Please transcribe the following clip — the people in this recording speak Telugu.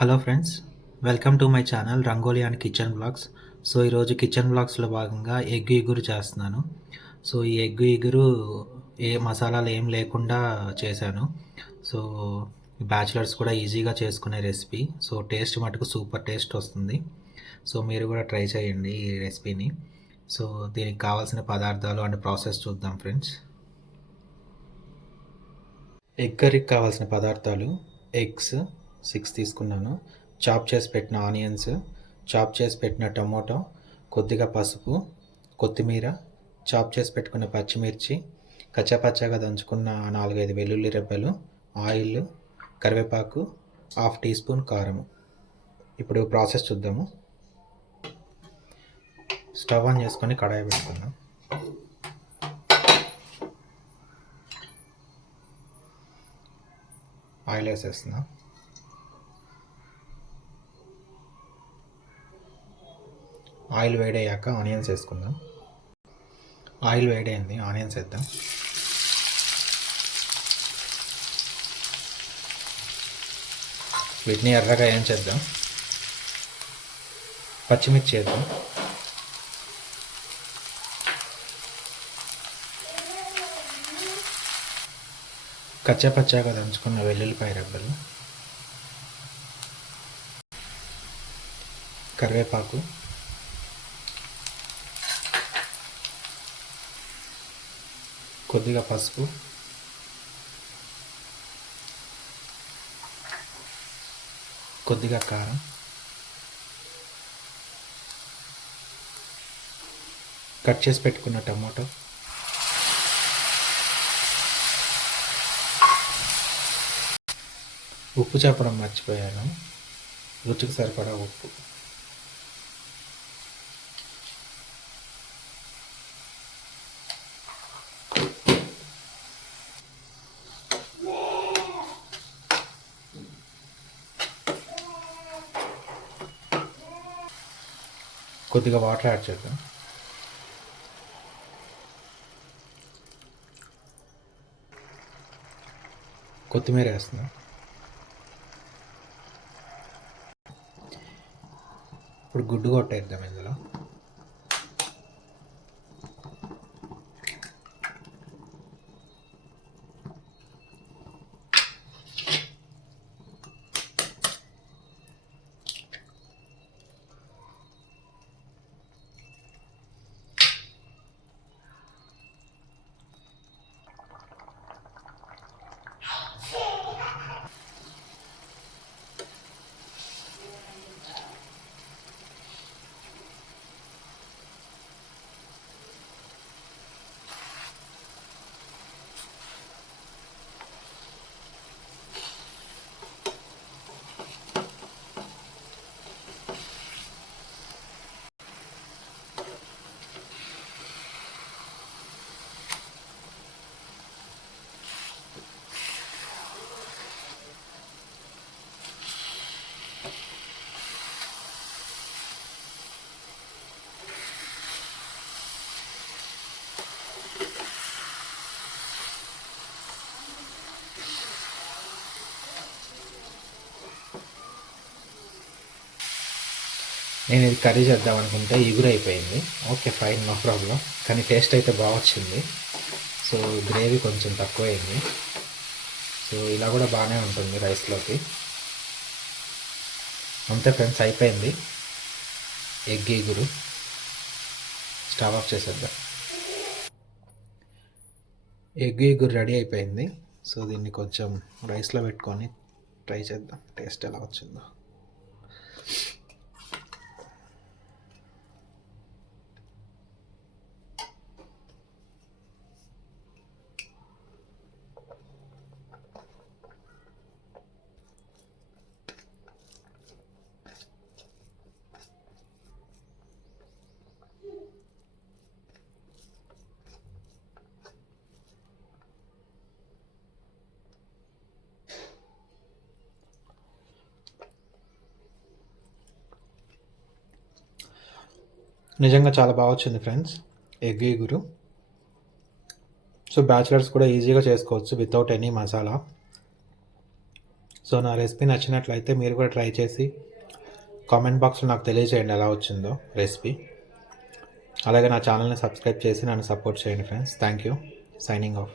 Hello friends, welcome to my channel Rangoli and kitchen blogs. So ఈరోజు కిచెన్ బ్లాగ్స్లో భాగంగా ఎగ్ ఇగురు చేస్తున్నాను. సో ఈ ఎగ్ ఇగురు ఏ మసాలాలు ఏం లేకుండా చేశాను. సో బ్యాచిలర్స్ కూడా ఈజీగా చేసుకునే రెసిపీ. సో టేస్ట్ మటుకు సూపర్ టేస్ట్ వస్తుంది. సో మీరు కూడా ట్రై చేయండి ఈ రెసిపీని. సో దీనికి కావాల్సిన పదార్థాలు అండ్ ప్రాసెస్ చూద్దాం ఫ్రెండ్స్. ఎగ్ కర్రీకి కావాల్సిన పదార్థాలు: ఎగ్స్ 6 తీసుకున్నాను, చాప్ చేసి పెట్టిన ఆనియన్స్, చాప్ చేసి పెట్టిన టమోటో, కొద్దిగా పసుపు, కొత్తిమీర, చాప్ చేసి పెట్టుకున్న పచ్చిమిర్చి, కచ్చాపచ్చాగా దంచుకున్న 4-5 వెల్లుల్లి రెబ్బలు, ఆయిల్, కరివేపాకు, 1/2 టీ స్పూన్ కారం. ఇప్పుడు ప్రాసెస్ చూద్దాము. స్టవ్ ఆన్ చేసుకొని కడాయి పెట్టుకుందాం. ఆయిల్ వేసేస్తున్నా. ఆయిల్ వేడయ్యాక ఆనియన్స్ వేసుకుందాం. ఆయిల్ వేడైంది, ఆనియన్స్ వేద్దాం. వీటిని ఎర్రగా వేయించేద్దాం. పచ్చిమిర్చి వేద్దాం. కచ్చాపచ్చాగా దంచుకున్న వెల్లుల్లిపాయ రెబ్బలు, కరివేపాకు, కొద్దిగా పసుపు, కొద్దిగా కారం, కట్ చేసి పెట్టుకున్న టమాటో, ఉప్పు చెప్పడం మర్చిపోయాను. రుచికి సరిపడా ఉప్పు. కొద్దిగా వాటర్ యాడ్ చేద్దాం. కొత్తిమీర వేస్తున్నాం. ఇప్పుడు గుడ్డు కొట్టేద్దాం ఇందులో. నేను ఇది కర్రీ చేద్దాం అనుకుంటే ఇగురు అయిపోయింది. Okay fine, no problem. కానీ టేస్ట్ అయితే బాగా వచ్చింది. సో గ్రేవీ కొంచెం తక్కువైంది. సో ఇలా కూడా బాగానే ఉంటుంది రైస్లోకి. అంతే ఫ్రెండ్స్, అయిపోయింది ఎగ్ ఇగురు. స్టవ్ ఆఫ్ చేసేద్దాం. ఎగ్ ఇగురు రెడీ అయిపోయింది. సో దీన్ని కొంచెం రైస్లో పెట్టుకొని ట్రై చేద్దాం టేస్ట్ ఎలా వచ్చిందో. నిజంగా చాలా బాగా వచ్చింది ఫ్రెండ్స్ ఎగ్ ఇగురు. సో బ్యాచిలర్స్ కూడా ఈజీగా చేసుకోవచ్చు వితౌట్ ఎనీ మసాలా. సో నా రెసిపీ నచ్చినట్లయితే మీరు కూడా ట్రై చేసి కామెంట్ బాక్స్లో నాకు తెలియజేయండి ఎలా వచ్చిందో రెసిపీ. అలాగే నా ఛానల్ని సబ్స్క్రైబ్ చేసి నన్ను సపోర్ట్ చేయండి friends. Thank you. Signing off.